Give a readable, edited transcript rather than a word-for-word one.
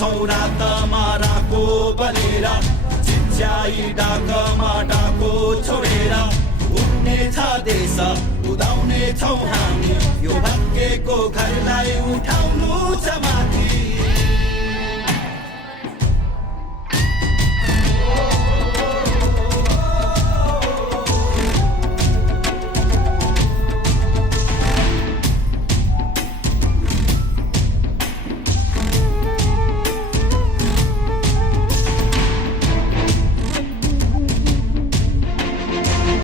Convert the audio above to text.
छौ रातमा राको बनेर चिच्याई डाकमा डाको छोडेर उड्ने छ देश उदाउने छौ हामी यो भाग्यको घरलाई उठाउनु छ माथि